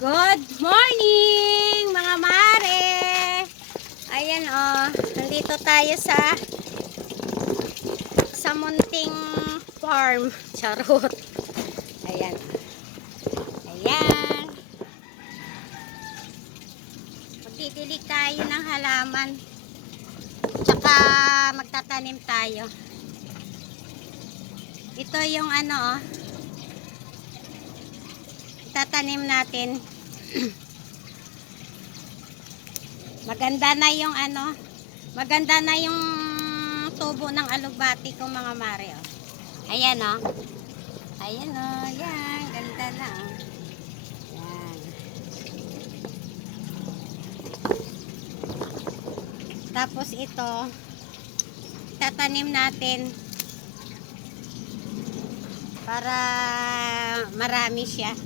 Good morning mga mare! Ayan nandito tayo sa munting farm. Charot. Ayan. Ayan. Magdidilig tayo ng halaman. Tsaka magtatanim tayo. Ito yung tatanim natin. Maganda na yung maganda na yung tubo ng alugbati ko mga mare. Ayan ayan yan, ganda na yan. Tapos ito tatanim natin para marami siya.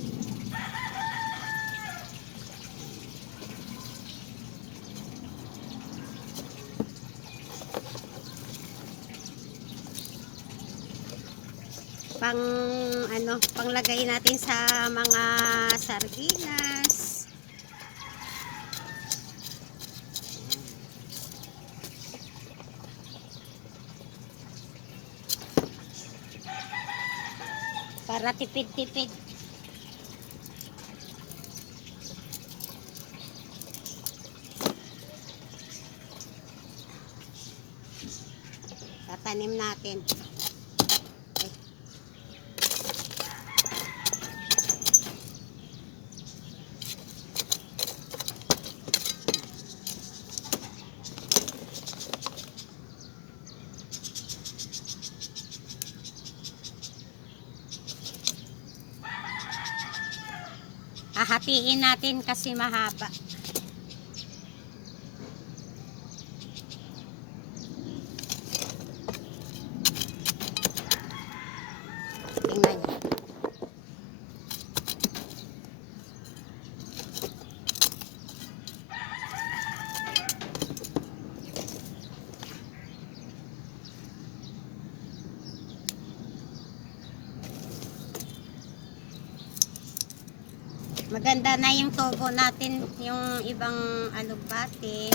Panglagay natin sa mga sardinas. Para tipid-tipid. Tatanim natin. Hahatiin natin kasi mahaba. Tingnan niyo. Maganda na yung tubo natin, yung ibang alugbati.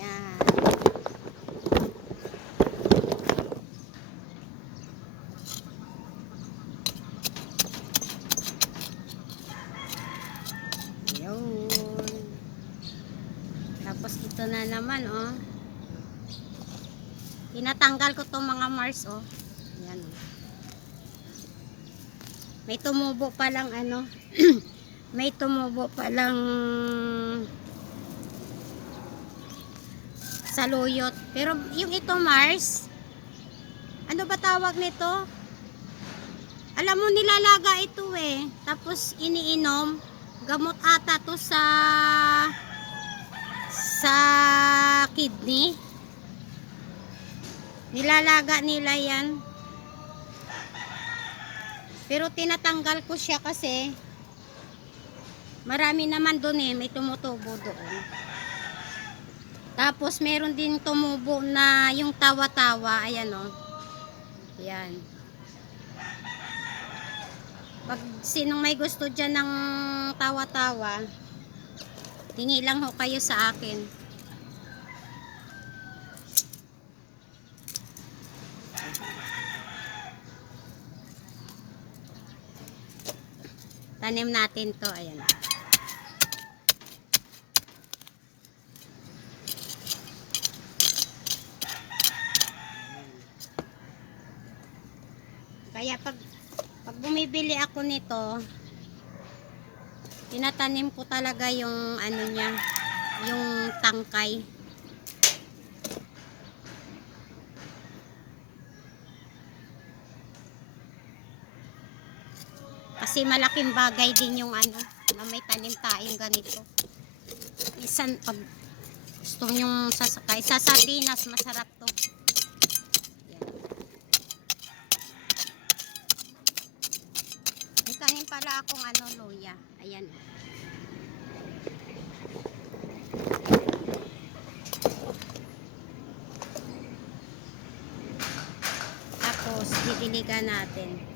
Ayan. Ayun. Tapos ito na naman tinatanggal ko tong mga Mars Ayan May tumubo pa lang may tumubo pa lang saluyot. Pero yung ito Mars, ano ba tawag nito? Alam mo nilalaga ito tapos iniinom. Gamot ata to sa kidney. Nilalaga nila yan. Pero tinatanggal ko siya kasi marami naman doon may tumutubo doon. Tapos meron din tumubo na yung tawa-tawa. Ayan Ayan. Pag sinong may gusto dyan ng tawa-tawa, tingi lang ho kayo sa akin. Tanim natin to. Ayan. Kaya pag bumibili ako nito, tinatanim ko talaga yung niya, yung tangkay. Kasi malaking bagay din yung na may tanim tayong ganito. Isan pag gusto nyong sasakay sa sardinas, masarap to. Yan. May tanim pala akong luya. Ayan. Tapos didiligan natin.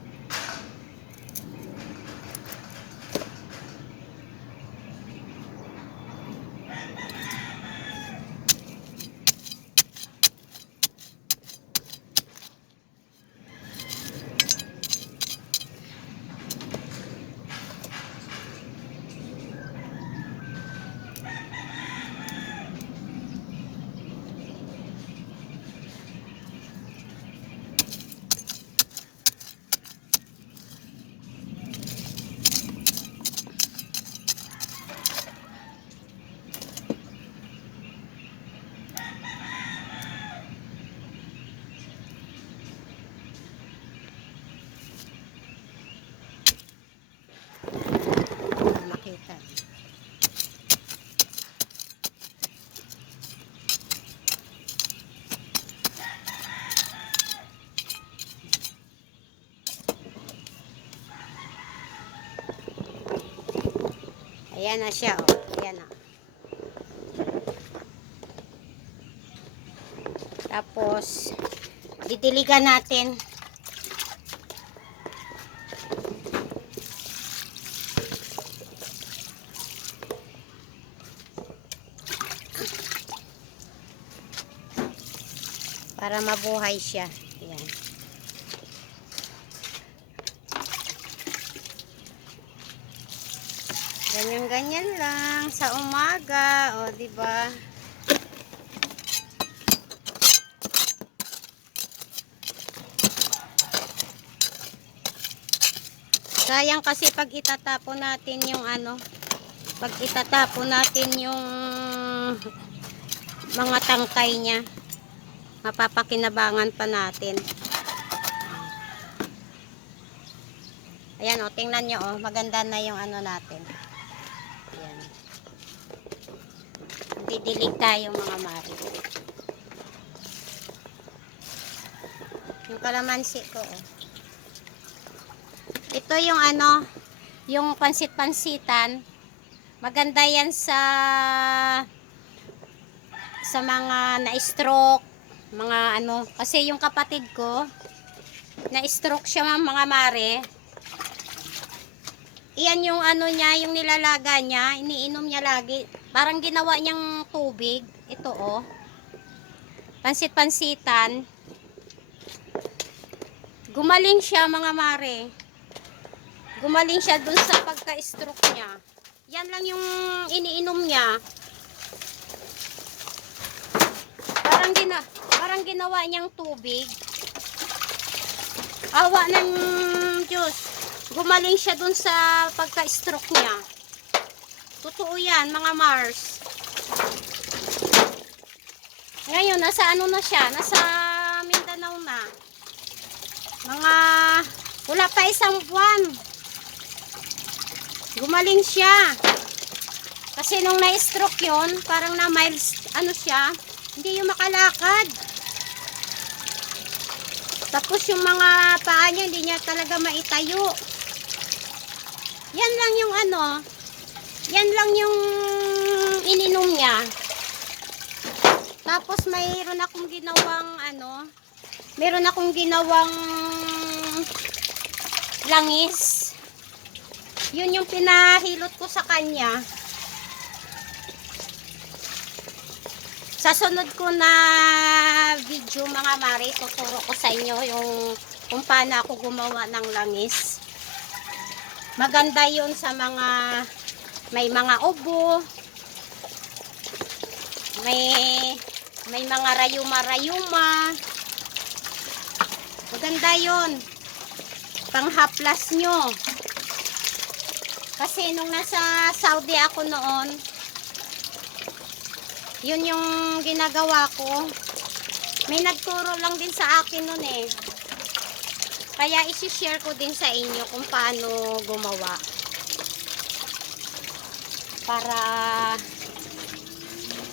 Ayan na siya, oh. Ayan na. Tapos, didiligan natin. Para mabuhay siya. Ayan. Ganyan-ganyan lang sa umaga, o di ba? Sayang kasi pag itatapon natin yung ano, pag itatapon natin yung mga tangkay niya, mapapakinabangan pa natin. Ayan, o, tingnan nyo, o, maganda na yung ano natin. Ayan. Didilig tayo mga mari. Yung kalamansi ko, o. Ito yung ano, yung pansit-pansitan. Maganda yan sa mga na-stroke, mga ano, kasi yung kapatid ko, na-stroke siya mga mare. Iyan yung ano niya, yung nilalaga niya, iniinom niya lagi. Parang ginawa niyang tubig. Ito, oh. Pansit-pansitan. Gumaling siya mga mare. Gumaling siya dun sa pagka-stroke niya. Yan lang yung iniinom niya. Parang ginawa niyang tubig. Awa ng Diyos. Gumaling siya dun sa pagka-stroke niya. Totoo yan mga Mars. Ngayon, nasa ano na siya? Nasa Mindanao na. Wala pa isang buwan. Gumaling siya. Kasi nung na-stroke yun, parang na miles, ano siya, hindi yung makalakad. Tapos yung mga paa niya, hindi niya talaga maitayo. Yan lang yung ano, yan lang yung ininom niya. Tapos mayroon akong ginawang ano, meron akong ginawang langis. Yun yung pinahilot ko sa kanya. Sa sunod ko na video mga mare, tuturo ko sa inyo yung kung paano ako gumawa ng langis. Maganda yun sa mga may mga ubo, may mga rayuma-rayuma. Maganda yun. Panghaplas nyo. Kasi nung nasa Saudi ako noon, yun yung ginagawa ko. May nagturo lang din sa akin noon eh. Kaya isi-share ko din sa inyo kung paano gumawa. Para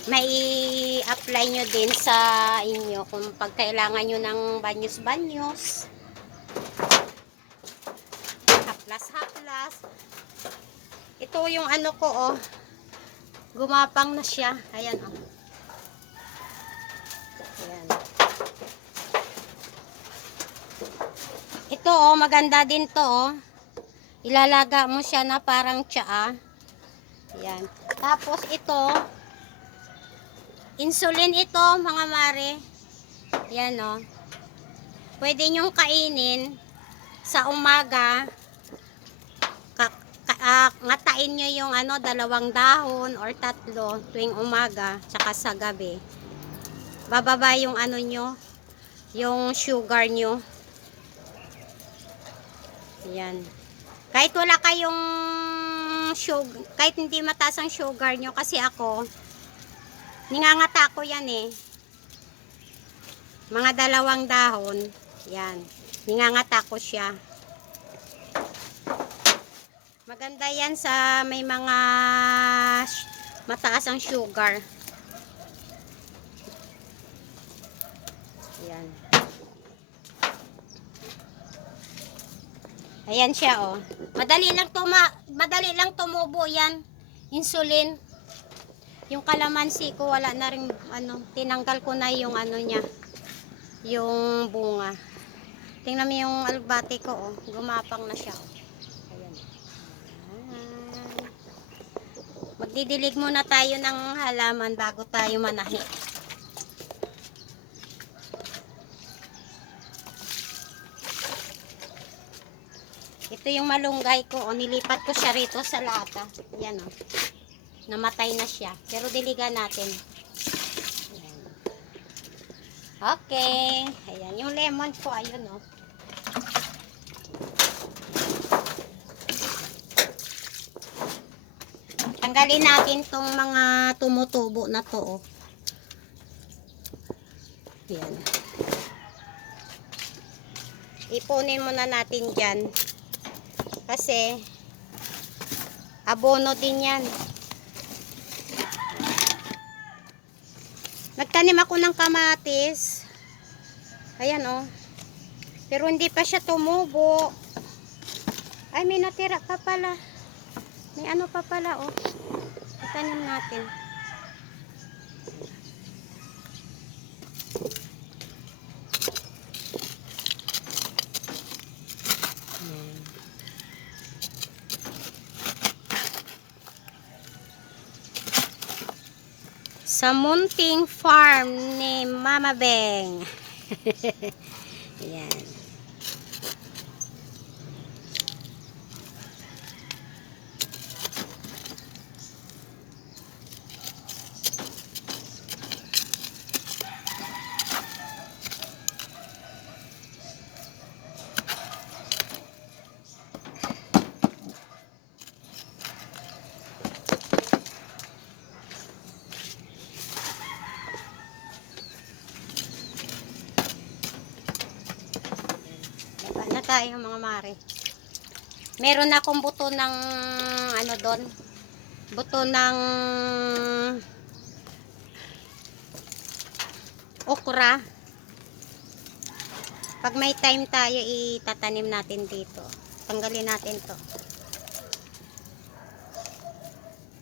may apply nyo din sa inyo kung pagkailangan nyo ng banyos-banyos. Haplas-haplas. Ito yung ano ko, oh. Gumapang na siya. Ayan, oh. Ayan. Ito, oh, maganda din to, oh. Ilalaga mo siya na parang tsaa. Ayan. Tapos ito, insulin ito, mga mare. Ayan, oh. Pwede nyong kainin sa umaga. Ngatain nyo yung ano, 2 dahon or 3 tuwing umaga, tsaka sa gabi. Bababa yung ano nyo, yung sugar nyo. Ayan. Kahit wala kayong sugar, kahit hindi mataas ang sugar nyo, kasi ako, ningangata ko yan eh. Mga 2 dahon, yan. Ningangata ko siya. Maganda yan sa may mga mataas ang sugar. Ayan. Ayan siya, oh. Madali lang tumubo yan. insulin. Yung kalamansi ko wala na rin ano, tinanggal ko na yung ano niya, yung bunga. Tingnan mo yung alugbati ko, oh, gumapang na siya. Oh. Ayan. Ayan. Magdidilig muna tayo ng halaman bago tayo manahi. Ito yung malunggay ko, oh, nilipat ko siya rito sa lata. Ayan, oh. Namatay na siya. Pero diligan natin. Ayan. Okay. Ayan. Yung lemon ko, ayun, oh. Tanggalin natin tong mga tumutubo na to, oh. Ayan. Ipunin muna natin dyan. Kasi, abono din yan. Nagtanim ako ng kamatis. Ayan, oh. Pero hindi pa siya tumubo. Ay, may natira pa pala. May ano pa pala, oh. Itanim natin. Sa munting farm ni Mama Beng. Ayan. Tayo mga mare. Meron akong buto ng ano doon, buto ng okra. Pag may time tayo, itatanim natin dito. Tanggalin natin to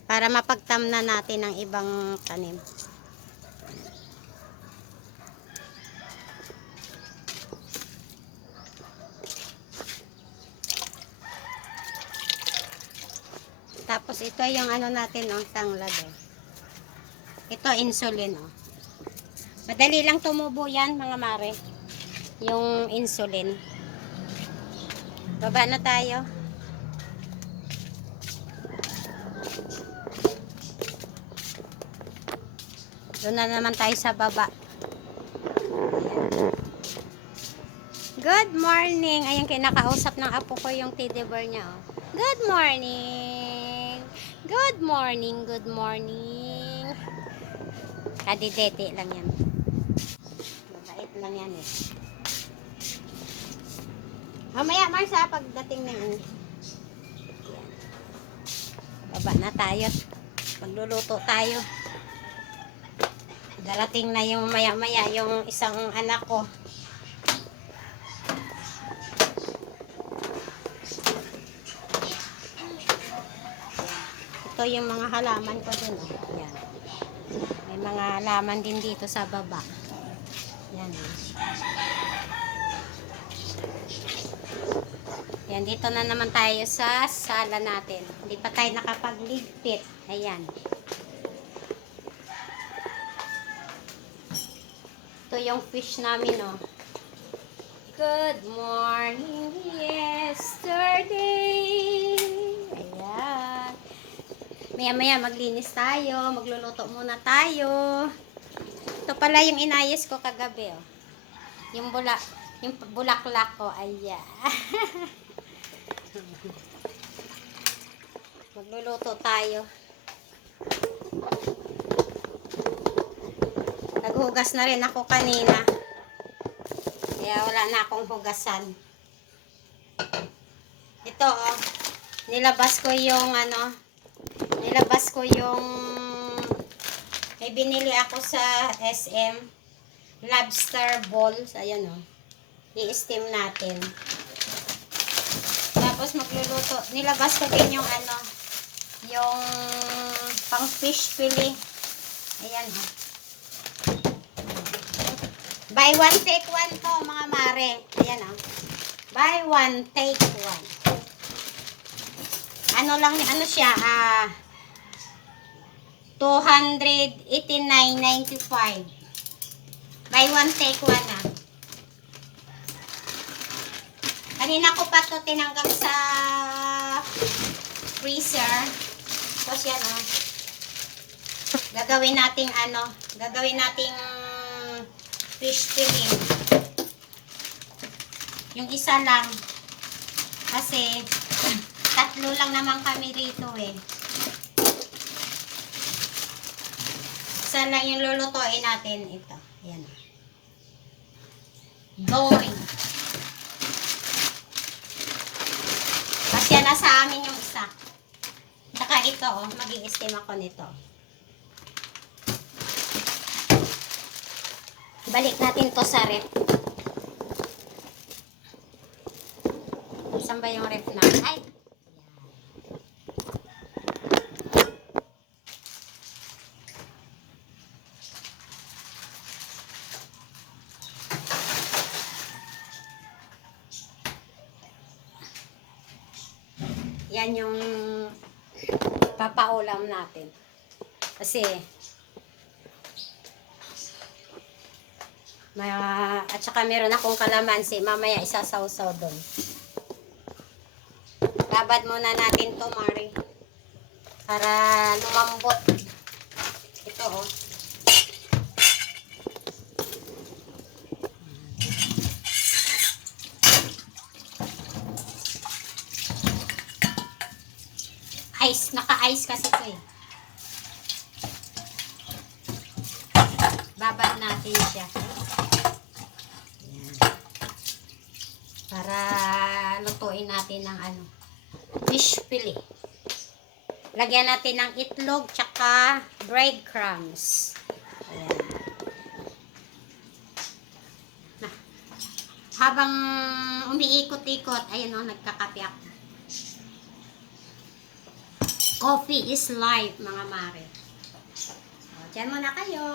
para mapagtamna natin ang ibang tanim. Tapos ito yung ano natin, oh, tanglad, oh. Ito insulin, oh. Madali lang tumubo yan mga mare. Yung insulin. Baba na tayo. Doon na naman tayo sa baba. Good morning. Ayan, kinakausap ng apo ko yung teddy bear niya, oh. Good morning. Good morning. Good morning. Kadidete lang yan. Mabait lang yan, eh. Mamaya, Marsa, pagdating ng ano. Baba na tayo. Magluluto tayo. Darating na yung maya-maya yung isang anak ko. Ito yung mga halaman ko dun, oh. Yan. May mga halaman din dito sa baba. Yan. Yan, dito na naman tayo sa sala natin. Hindi pa tayo nakapagligpit. Ayan. Ito yung fish namin, oh. Good morning yesterday. Ayan. Maya-maya maglinis tayo. Magluluto muna tayo. Ito pala yung inayos ko kagabi, oh. Yung bulaklak ko. Ayan. Magluluto tayo. Naghugas na rin ako kanina. Kaya wala na akong hugasan. Ito, oh. Nilabas ko yung ano, may binili ako sa SM lobster balls. Ayan, oh. I-steam natin. Tapos magluluto. Nilabas ko din yung ano, yung pang fish fillet. Ayan, oh. Buy one, take one to, mga mare. Ayan, oh. Buy one, take one. Ano lang, ano siya, 289.95. Buy one, take one, Kanina ko pa to tinanggal sa freezer. Tapos yan, gagawin nating fish fillet. Yung isa lang. Kasi, tatlo lang naman kami rito eh. Isa lang yung lulutuin natin. Ito. Ayan. Dory. Kasi nasa amin yung isa. Saka ito, mag-i-steam ako nito. Balik natin to sa ref. Saan ba yung ref na? Ay! Yan yung papaulam natin. Kasi at saka meron akong kalamansi. Mamaya isasawsaw doon. Babad muna natin to, Mari. Para lumambot. Ito, Ice. Naka-ice kasi ito eh. Babad natin siya. Ayan. Para lutuin natin ng fish fillet. Lagyan natin ng itlog tsaka breadcrumbs. Ayan. Habang umiikot-ikot, ayun nagkakape ako. Coffee is life, mga mare. Diyan muna kayo.